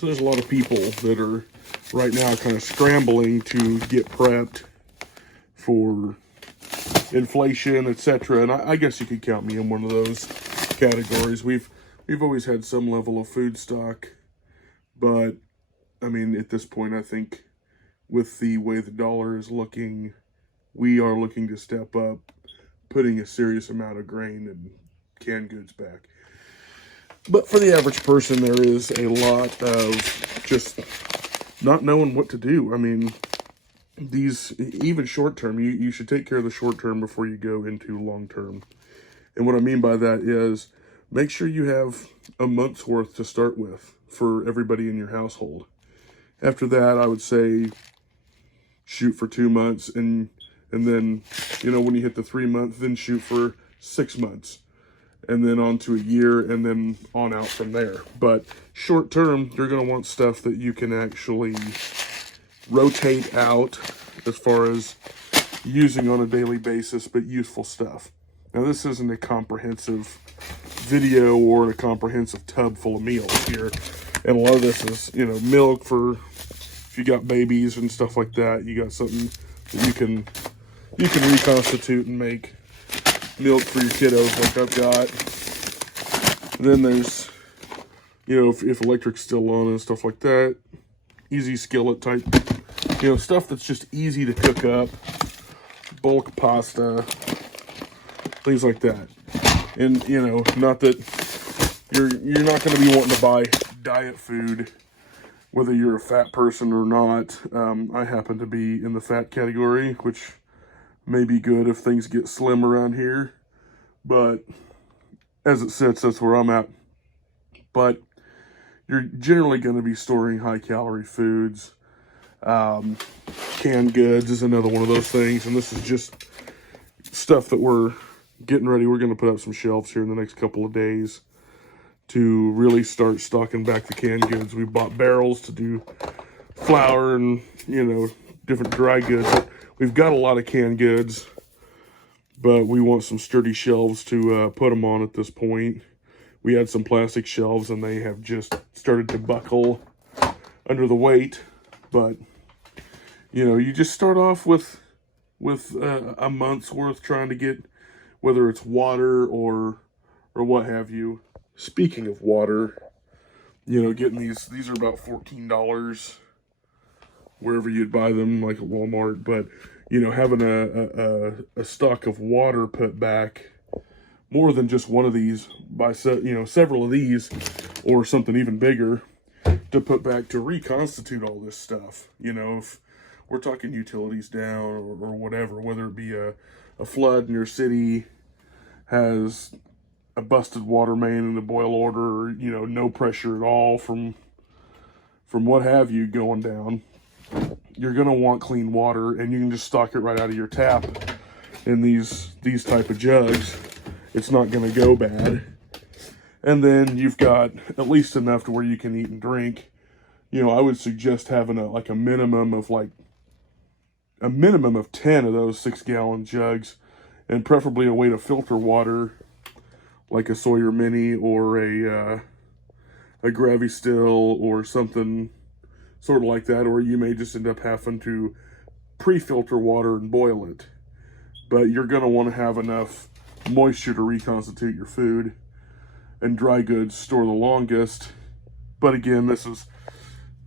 So there's a lot of people that are right now kind of scrambling to get prepped for inflation, etc. And I guess you could count me in one of those categories. We've always had some level of food stock, but I mean, at this point, I think with the way the dollar is looking, we are looking to step up, putting a serious amount of grain and canned goods back. But for the average person, there is a lot of just not knowing what to do. I mean, these, even short term, you should take care of the short term before you go into long term. And what I mean by that is make sure you have a month's worth to start with for everybody in your household. After that, I would say shoot for 2 months, and then, you know, when you hit the 3 month, then shoot for 6 months, and then on to a year, and then on out from there. But short term, you're going to want stuff that you can actually rotate out as far as using on a daily basis, but useful stuff. Now, this isn't a comprehensive video or a comprehensive tub full of meals here. And a lot of this is, you know, milk for if you got babies and stuff like that. You got something that you can reconstitute and make milk for your kiddos like I've got. And then there's, you know, if electric's still on and stuff like that, easy skillet type, you know, stuff that's just easy to cook up, bulk pasta, things like that. And, you know, not that you're not going to be wanting to buy diet food, whether you're a fat person or not. I happen to be in the fat category, which may be good if things get slim around here. But as it sits, that's where I'm at. But you're generally going to be storing high-calorie foods. Canned goods is another one of those things. And this is just stuff that we're getting ready. We're going to put up some shelves here in the next couple of days to really start stocking back the canned goods. We bought barrels to do flour and, you know, different dry goods. We've got a lot of canned goods, but we want some sturdy shelves to put them on at this point. We had some plastic shelves and they have just started to buckle under the weight. But, you know, you just start off with a month's worth trying to get, whether it's water or what have you. Speaking of water, you know, getting these are about $14 wherever you'd buy them, like at Walmart. But, you know, having a stock of water put back, more than just one of these, by several of these, or something even bigger, to put back to reconstitute all this stuff. You know, if we're talking utilities down or whatever, whether it be a flood in your city, has a busted water main in the boil order, or, you know, no pressure at all from what have you going down, you're going to want clean water, and you can just stock it right out of your tap in these type of jugs. It's not going to go bad. And then you've got at least enough to where you can eat and drink. You know, I would suggest having a minimum of 10 of those 6-gallon jugs, and preferably a way to filter water, like a Sawyer Mini or a Gravy Still or something sort of like that. Or you may just end up having to pre-filter water and boil it. But you're going to want to have enough moisture to reconstitute your food, and dry goods store the longest. But again, this is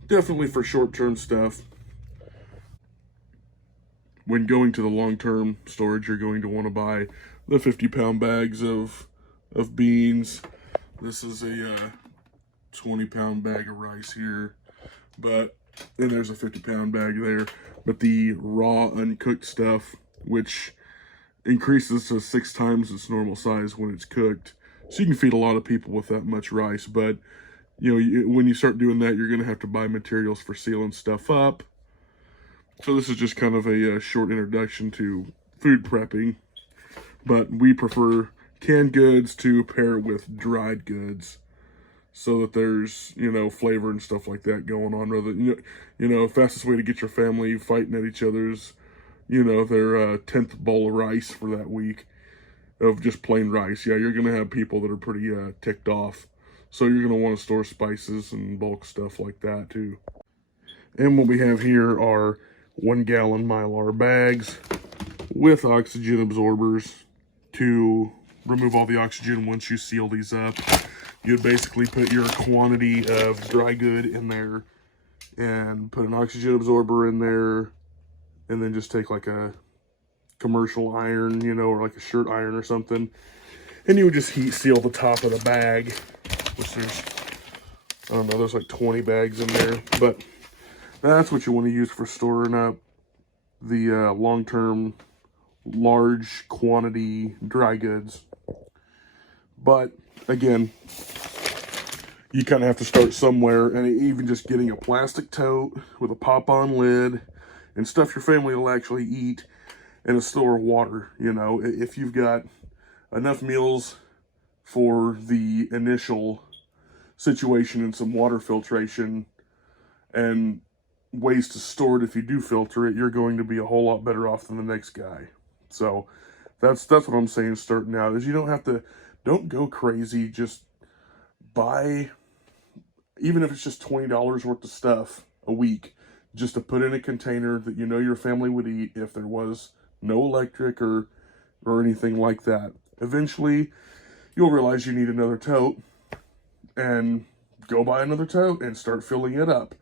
definitely for short-term stuff. When going to the long-term storage, you're going to want to buy the 50-pound bags of beans. This is a 20-pound bag of rice here, and there's a 50-pound bag there. But the raw, uncooked stuff, which increases to 6 times its normal size when it's cooked, so you can feed a lot of people with that much rice. But, you know, when you start doing that, you're going to have to buy materials for sealing stuff up. So this is just kind of a short introduction to food prepping. But we prefer canned goods to pair with dried goods, so that there's, you know, flavor and stuff like that going on. Rather than, you know, fastest way to get your family fighting at each other's, you know, their 10th bowl of rice for that week of just plain rice. Yeah, you're going to have people that are pretty ticked off. So you're going to want to store spices and bulk stuff like that too. And what we have here are 1 gallon Mylar bags with oxygen absorbers to remove all the oxygen once you seal these up. You'd basically put your quantity of dry good in there and put an oxygen absorber in there, and then just take like a commercial iron, you know, or like a shirt iron or something, and you would just heat seal the top of the bag, which there's, I don't know, there's like 20 bags in there, but that's what you want to use for storing up the long-term large quantity dry goods. But again, you kind of have to start somewhere, and even just getting a plastic tote with a pop-on lid and stuff your family will actually eat, and a store of water. You know, if you've got enough meals for the initial situation and some water filtration and ways to store it if you do filter it, you're going to be a whole lot better off than the next guy. So that's what I'm saying starting out, is you don't go crazy. Just buy, even if it's just $20 worth of stuff a week, just to put in a container that you know your family would eat if there was no electric or anything like that. Eventually, you'll realize you need another tote, and go buy another tote and start filling it up.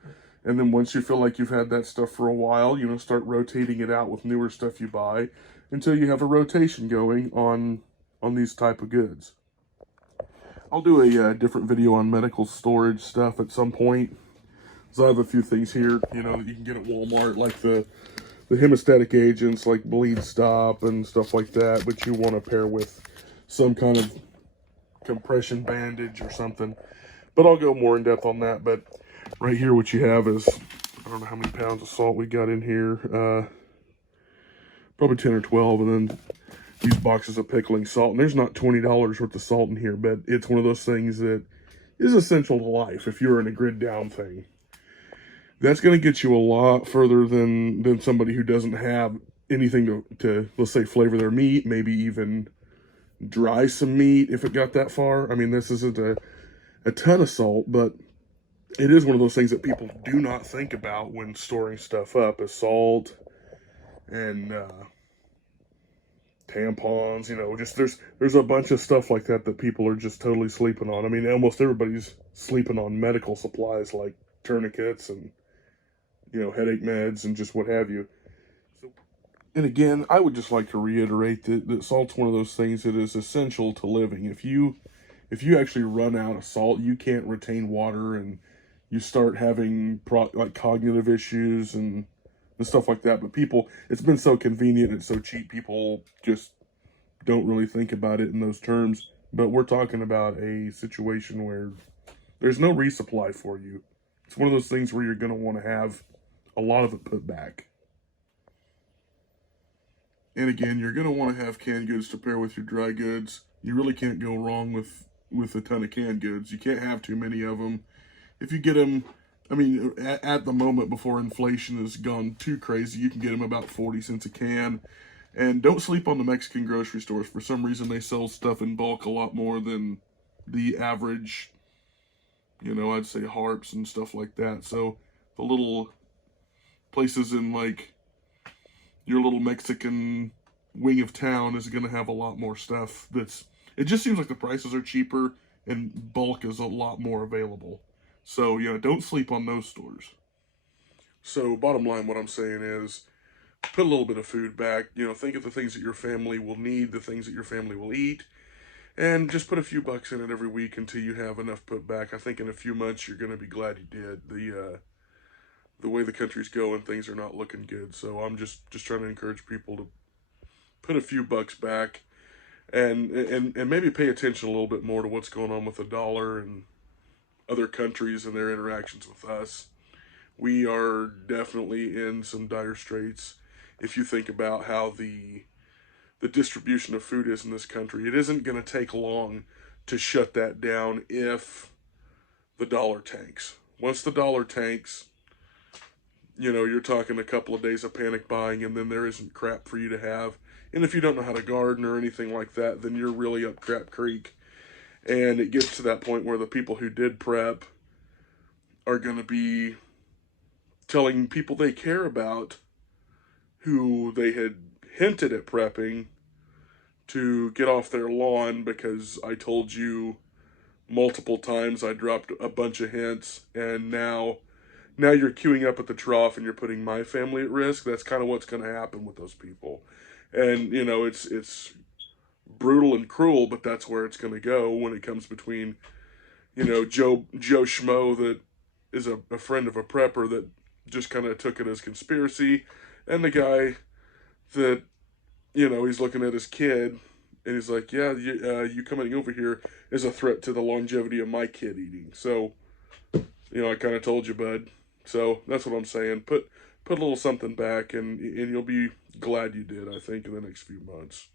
And then once you feel like you've had that stuff for a while, you know, start rotating it out with newer stuff you buy until you have a rotation going on these type of goods. I'll do a different video on medical storage stuff at some point. So I have a few things here, you know, that you can get at Walmart, like the hemostatic agents like bleed stop and stuff like that, but you want to pair with some kind of compression bandage or something. But I'll go more in depth on that. But right here, what you have is, I don't know how many pounds of salt we got in here, probably 10 or 12, and then these boxes of pickling salt. And there's not $20 worth of salt in here, but it's one of those things that is essential to life if you're in a grid down thing. That's going to get you a lot further than somebody who doesn't have anything to, let's say, flavor their meat, maybe even dry some meat if it got that far. I mean, this isn't a ton of salt, but it is one of those things that people do not think about when storing stuff up, is salt and tampons, you know, just there's a bunch of stuff like that people are just totally sleeping on. I mean, almost everybody's sleeping on medical supplies like tourniquets and, you know, headache meds and just what have you. So, and again, I would just like to reiterate that salt's one of those things that is essential to living. If you actually run out of salt, you can't retain water, and you start having like cognitive issues and stuff like that. But people, it's been so convenient and so cheap, people just don't really think about it in those terms. But we're talking about a situation where there's no resupply for you. It's one of those things where you're going to want to have a lot of it put back. And again, you're going to want to have canned goods to pair with your dry goods. You really can't go wrong with a ton of canned goods. You can't have too many of them. If you get them, I mean, at the moment before inflation has gone too crazy, you can get them about 40 cents a can. And don't sleep on the Mexican grocery stores. For some reason, they sell stuff in bulk a lot more than the average, you know, I'd say Harps and stuff like that. So the little places in like your little Mexican wing of town is going to have a lot more stuff it just seems like the prices are cheaper and bulk is a lot more available. So, you know, don't sleep on those stores. So, bottom line, what I'm saying is, put a little bit of food back. You know, think of the things that your family will need, the things that your family will eat, and just put a few bucks in it every week until you have enough put back. I think in a few months, you're going to be glad you did. The way the country's going, things are not looking good. So, I'm just trying to encourage people to put a few bucks back and maybe pay attention a little bit more to what's going on with the dollar and other countries and their interactions with us. We are definitely in some dire straits. If you think about how the distribution of food is in this country, it isn't going to take long to shut that down if the dollar tanks. Once the dollar tanks, you know, you're talking a couple of days of panic buying, and then there isn't crap for you to have. And if you don't know how to garden or anything like that, then you're really up crap creek. And it gets to that point where the people who did prep are going to be telling people they care about, who they had hinted at prepping, to get off their lawn because I told you multiple times. I dropped a bunch of hints, and now you're queuing up at the trough and you're putting my family at risk. That's kind of what's going to happen with those people. And you know, it's brutal and cruel, but that's where it's going to go when it comes between, you know, Joe Schmo that is a friend of a prepper that just kind of took it as conspiracy, and the guy that, you know, he's looking at his kid and he's like, yeah, you coming over here is a threat to the longevity of my kid eating. So, you know, I kind of told you, bud. So that's what I'm saying. Put a little something back, and you'll be glad you did, I think, in the next few months.